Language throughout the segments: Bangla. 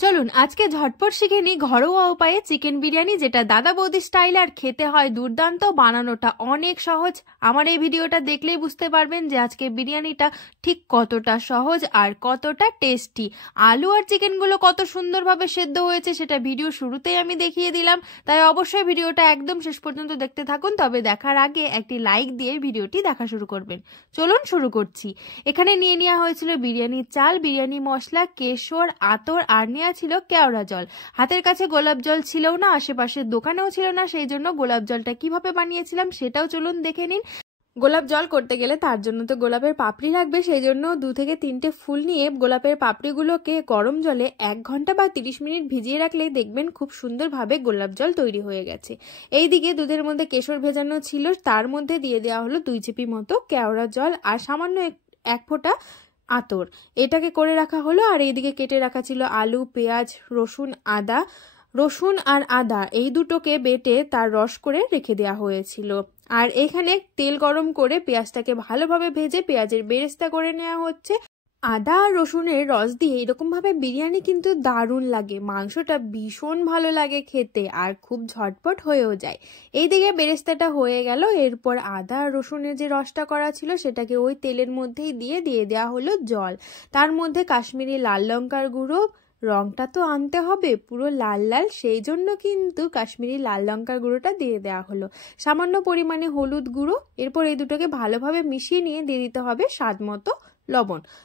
চলুন আজকে ঝটপট শিখে নিই ঘরোয়া উপায়ে চিকেন বিরিয়ানি, যেটা দাদা বৌদি স্টাইল আর খেতে হয় দুর্দান্ত। বানানোটা অনেক সহজ। আমার এই ভিডিওটা দেখলেই বুঝতে পারবেন যে আজকে বিরিয়ানিটা ঠিক কতটা সহজ আর কতটা টেস্টি। আলু আর চিকেনগুলো কত সুন্দরভাবে সেদ্ধ হয়েছে সেটা ভিডিও শুরুতেই আমি দেখিয়ে দিলাম, তাই অবশ্যই ভিডিওটা একদম শেষ পর্যন্ত দেখতে থাকুন। তবে দেখার আগে একটি লাইক দিয়ে ভিডিওটি দেখা শুরু করবেন। চলুন শুরু করছি। এখানে নিয়ে নেওয়া হয়েছিল বিরিয়ানির চাল, বিরিয়ানি মশলা, কেশর, আতর আর নেওয়া ছিল কেওড়া জল। হাতের কাছে গোলাপ জল ছিলও না, আশেপাশের দোকানেও ছিল না, সেই জন্য গোলাপ জলটা কিভাবে বানিয়েছিলাম সেটাও চলুন দেখে নিন। গোলাপ জল করতে গেলে তার জন্য তো গোলাপের পাপড়ি লাগবে, সেই জন্য 2 থেকে 3টে ফুল নিয়ে গোলাপের পাপড়িগুলোকে গরম জলে 1 ঘন্টা বা 30 মিনিট ভিজিয়ে রাখলেই দেখবেন খুব সুন্দরভাবে গোলাপ জল তৈরি হয়ে গেছে। এইদিকে দুধের মধ্যে কেশর ভেজানো ছিল, তার মধ্যে দিয়ে দেওয়া হলো 2 চিপি মতো কেওড়া জল আর সামান্য 1 ফোঁটা আতর। এটাকে করে রাখা হলো। আর এইদিকে কেটে রাখা ছিল আলু, পেঁয়াজ, রসুন আর আদা এই দুটোকে বেটে তার রস করে রেখে দেওয়া হয়েছিল। আর এখানে তেল গরম করে পেঁয়াজটাকে ভালোভাবে ভেজে পেঁয়াজের বেরেস্তা করে নেওয়া হচ্ছে। আদা আর রসুনের রস দিয়ে এরকম ভাবে বিরিয়ানি কিন্তু দারুণ লাগে, মাংসটা ভীষণ ভালো লাগে খেতে আর খুব ঝটপট হয়েও যায়। এইদিকে বেরেস্তাটা হয়ে গেল, এরপর আদা আর রসুনের যে রসটা করা ছিল সেটাকে ওই তেলের মধ্যেই দিয়ে দেওয়া হলো জল। তার মধ্যে কাশ্মীরি লাল লঙ্কার গুঁড়ো, রংটা তো আনতে হবে পুরো লাল লাল, সেই জন্য কিন্তু কাশ্মীরি লাল লঙ্কার গুঁড়োটা দিয়ে দেওয়া হলো। সামান্য পরিমাণে হলুদ গুঁড়ো। এরপর এই দুটোকে ভালোভাবে মিশিয়ে নিয়ে দিয়ে দিতে হবে স্বাদ মতো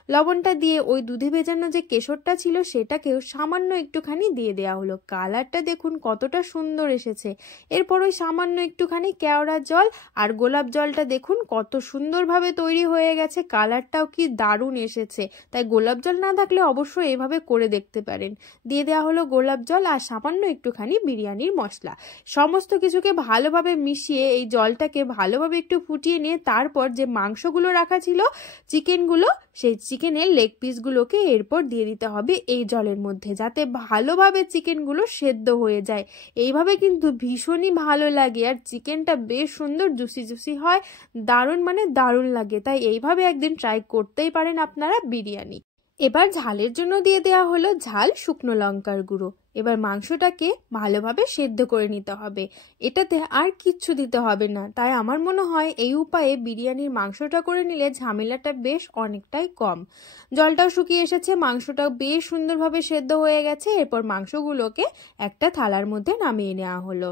লবণটা দিয়ে ওই দুধে ভেজানো যে কেশরটা ছিল সেটাকেও সামান্য একটুখানি দিয়ে দেওয়া হলো। কালারটা দেখুন কতটা সুন্দর এসেছে। এরপর ওই সামান্য একটুখানি কেওড়া জল আর গোলাপ জলটা দেখুন কত সুন্দরভাবে তৈরি হয়ে গেছে, কালারটাও কি দারুণ এসেছে। তাই গোলাপ জল না থাকলে অবশ্যই এভাবে করে দেখতে পারেন। দিয়ে দেওয়া হলো গোলাপ জল আর সামান্য একটুখানি বিরিয়ানির মশলা। সমস্ত কিছুকে ভালোভাবে মিশিয়ে এই জলটাকে ভালোভাবে একটু ফুটিয়ে নিয়ে তারপর যে মাংসগুলো রাখা ছিল চিকেনগুলো, সেই চিকেনের লেগ পিসগুলোকে এরপর দিয়ে দিতে হবে এই জলের মধ্যে, যাতে ভালোভাবে চিকেনগুলো সেদ্ধ হয়ে যায়। এইভাবে কিন্তু ভীষণই ভালো লাগে আর চিকেনটা বেশ সুন্দর জুসি হয়, দারুণ মানে দারুণ লাগে। তাই এইভাবে একদিন ট্রাই করতেই পারেন আপনারা বিরিয়ানি। এবার ঝালের জন্য দিয়ে দেওয়া হলো ঝাল শুকনো লঙ্কার গুঁড়ো। এবার মাংসটাকে ভালোভাবে সেদ্ধ করে নিতে হবে, এটাতে আর কিচ্ছু দিতে হবে না। তাই আমার মনে হয় এই উপায়ে বিরিয়ানির মাংসটা করে নিলে ঝামেলাটা বেশ অনেকটাই কম। জলটাও শুকিয়ে এসেছে, মাংসটাও বেশ সুন্দরভাবে সেদ্ধ হয়ে গেছে। এরপর মাংসগুলোকে একটা থালার মধ্যে নামিয়ে নেওয়া হলো।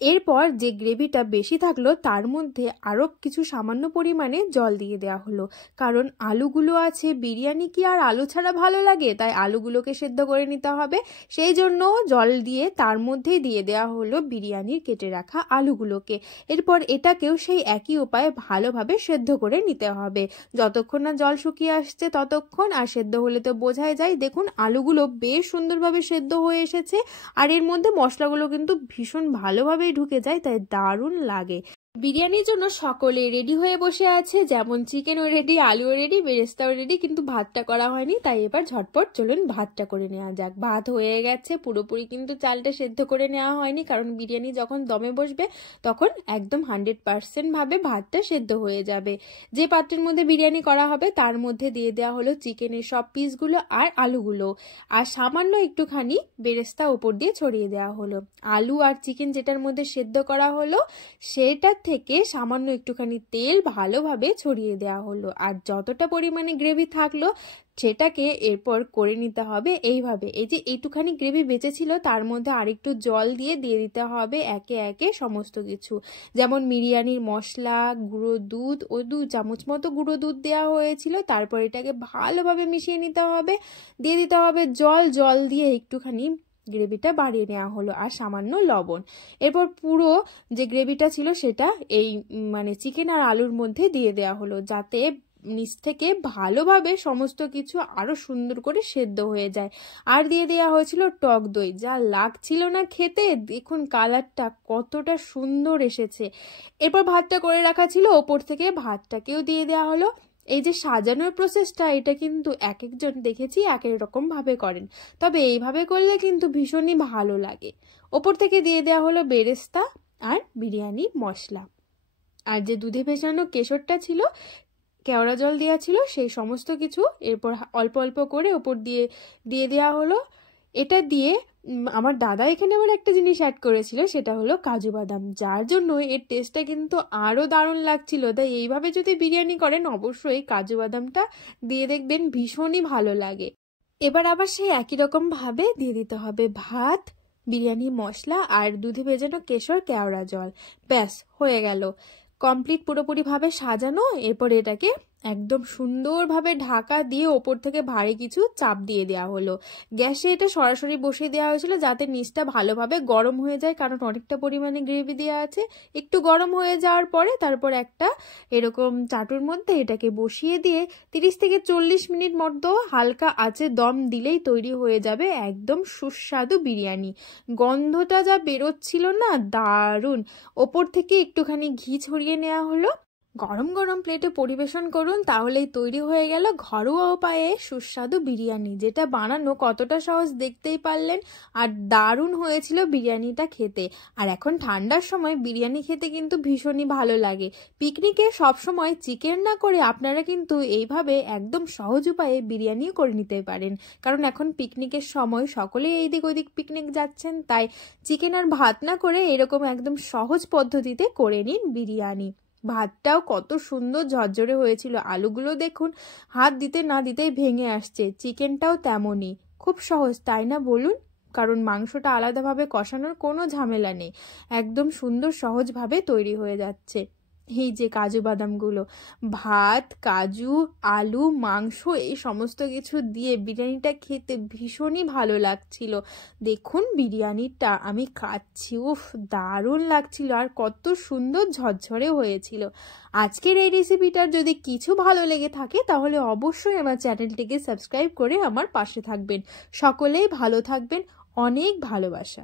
এরপর যে গ্রেভিটা বেশি থাকলো তার মধ্যে আরও কিছু সামান্য পরিমাণে জল দিয়ে দেওয়া হলো, কারণ আলুগুলো আছে, বিরিয়ানি কি আর আলু ছাড়া ভালো লাগে, তাই আলুগুলোকে সেদ্ধ করে নিতে হবে। সেই জন্য জল দিয়ে তার মধ্যেই দিয়ে দেওয়া হলো বিরিয়ানির কেটে রাখা আলুগুলোকে। এরপর এটাকেও সেই একই উপায়ে ভালোভাবে সেদ্ধ করে নিতে হবে, যতক্ষণ না জল শুকিয়ে আসছে ততক্ষণ। আর সেদ্ধ হলে তো বোঝাই যায়, দেখুন আলুগুলো বেশ সুন্দরভাবে সেদ্ধ হয়ে এসেছে আর এর মধ্যে মশলাগুলো কিন্তু ভীষণ ভালোভাবে ঢুকে যায়, তাই দারুণ লাগে। বিরিয়ানির জন্য সকলে রেডি হয়ে বসে আছে, যেমন চিকেনও রেডি, আলুও রেডি, বেরেস্তাও রেডি, কিন্তু ভাতটা করা হয়নি। তাই এবার ঝটপট চলুন ভাতটা করে নেওয়া যাক। ভাত হয়ে গেছে, পুরোপুরি কিন্তু চালটা সেদ্ধ করে নেওয়া হয়নি, কারণ বিরিয়ানি যখন দমে বসবে তখন একদম 100% ভাবে ভাতটা সেদ্ধ হয়ে যাবে। যে পাত্রের মধ্যে বিরিয়ানি করা হবে তার মধ্যে দিয়ে দেওয়া হলো চিকেনের সব পিসগুলো আর আলুগুলো, আর সামান্য একটুখানি বেরেস্তা উপর দিয়ে ছড়িয়ে দেওয়া হলো। আলু আর চিকেন যেটার মধ্যে সেদ্ধ করা হলো সেটা থেকে সামান্য একটুখানি তেল ভালোভাবে ছড়িয়ে দেওয়া হলো। আর যতটা পরিমাণে গ্রেভি থাকলো সেটাকে এরপর করে নিতে হবে এইভাবে। এই যে এইটুখানি গ্রেভি বেঁচেছিল তার মধ্যে আরেকটু জল দিয়ে দিতে হবে একে একে সমস্ত কিছু, যেমন বিরিয়ানির মশলা, গুঁড়ো দুধ, ও 2 চামচ মতো গুঁড়ো দুধ দেওয়া হয়েছিল। তারপর এটাকে ভালোভাবে মিশিয়ে নিতে হবে, দিয়ে দিতে হবে জল দিয়ে একটুখানি গ্রেভিটা বাড়িয়ে নেওয়া হলো আর সামান্য লবণ। এরপর পুরো যে গ্রেভিটা ছিল সেটা এই মানে চিকেন আর আলুর মধ্যে দিয়ে দেওয়া হলো, যাতে নিচ থেকে ভালোভাবে সমস্ত কিছু আরো সুন্দর করে সেদ্ধ হয়ে যায়। আর দিয়ে দেওয়া হয়েছিল টক দই, যা লাগছিল না খেতে, দেখুন কালারটা কতটা সুন্দর এসেছে। এরপর ভাতটা করে রাখা ছিল, ওপর থেকে ভাতটাকেও দিয়ে দেওয়া হলো। এই যে সাজানোর প্রসেসটা, এটা কিন্তু এক একজন দেখেছি এক এক রকম ভাবে করেন, তবে এইভাবে করলে কিন্তু ভীষণই ভালো লাগে। ওপর থেকে দিয়ে দেওয়া হলো বেরেস্তা আর বিরিয়ানি মশলা, আর যে দুধে ভেজানো কেশরটা ছিল, কেওড়া জল দেওয়া ছিল, সেই সমস্ত কিছু এরপর অল্প অল্প করে ওপর দিয়ে দেওয়া হলো। এটা দিয়ে আমার দাদা এখানে আবার একটা জিনিস অ্যাড করেছিল, সেটা হলো কাজু বাদাম, যার জন্য এর টেস্টটা কিন্তু আরও দারুণ লাগছিল। তাই এইভাবে যদি বিরিয়ানি করেন অবশ্যই কাজু বাদামটা দিয়ে দেখবেন, ভীষণই ভালো লাগে। এবার আবার সেই একই রকমভাবে দিয়ে দিতে হবে ভাত, বিরিয়ানি মশলা আর দুধে ভেজানো কেশর, কেওড়া জল। ব্যাস হয়ে গেল কমপ্লিট, পুরোপুরিভাবে সাজানো। এরপর এটাকে একদম সুন্দরভাবে ঢাকা দিয়ে ওপর থেকে ভারী কিছু চাপ দিয়ে দেওয়া হলো। গ্যাসে এটা সরাসরি বসিয়ে দেওয়া হয়েছিল যাতে নিচটা ভালোভাবে গরম হয়ে যায়, কারণ অনেকটা পরিমাণে গ্রেভি দেওয়া আছে। একটু গরম হয়ে যাওয়ার পরে তারপর একটা এরকম চাটুর মধ্যে এটাকে বসিয়ে দিয়ে 30 থেকে 40 মিনিট মতো হালকা আঁচে দম দিলেই তৈরি হয়ে যাবে একদম সুস্বাদু বিরিয়ানি। গন্ধটা যা বেরোচ্ছিল না, দারুণ। ওপর থেকে একটুখানি ঘি ছড়িয়ে নেওয়া হলো। গরম গরম প্লেটে পরিবেশন করুন, তাহলেই তৈরি হয়ে গেল ঘরোয়া উপায়ে সুস্বাদু বিরিয়ানি, যেটা বানানো কতটা সহজ দেখতেই পারলেন। আর দারুণ হয়েছিল বিরিয়ানিটা খেতে। আর এখন ঠান্ডার সময় বিরিয়ানি খেতে কিন্তু ভীষণই ভালো লাগে। পিকনিকে সবসময় চিকেন না করে আপনারা কিন্তু এইভাবে একদম সহজ উপায়ে বিরিয়ানিও করে নিতে পারেন, কারণ এখন পিকনিকের সময় সকলেই এইদিক ওইদিক পিকনিক যাচ্ছেন। তাই চিকেন আর ভাত না করে এরকম একদম সহজ পদ্ধতিতে করে নিন বিরিয়ানি। ভাতটাও কত সুন্দর ঝরঝরে হয়েছিল, আলুগুলো দেখুন হাত দিতে না দিতেই ভেঙে আসছে। চিকেনটাও তেমনই, খুব সহজ তাই না বলুন? কারণ মাংসটা আলাদাভাবে কষানোর কোনো ঝামেলা নেই, একদম সুন্দর সহজভাবে তৈরি হয়ে যাচ্ছে। এই যে কাজু বাদামগুলো, ভাত, কাজু, আলু, মাংস এই সমস্ত কিছু দিয়ে বিরিয়ানিটা খেতে ভীষণই ভালো লাগছিল। দেখুন বিরিয়ানিটা আমি খাচ্ছি, উফ দারুণ লাগছিল আর কত সুন্দর ঝরঝরে হয়েছিল। আজকের এই রেসিপিটার যদি কিছু ভালো লেগে থাকে তাহলে অবশ্যই আমার চ্যানেলটিকে সাবস্ক্রাইব করে আমার পাশে থাকবেন। সকলেই ভালো থাকবেন, অনেক ভালোবাসা।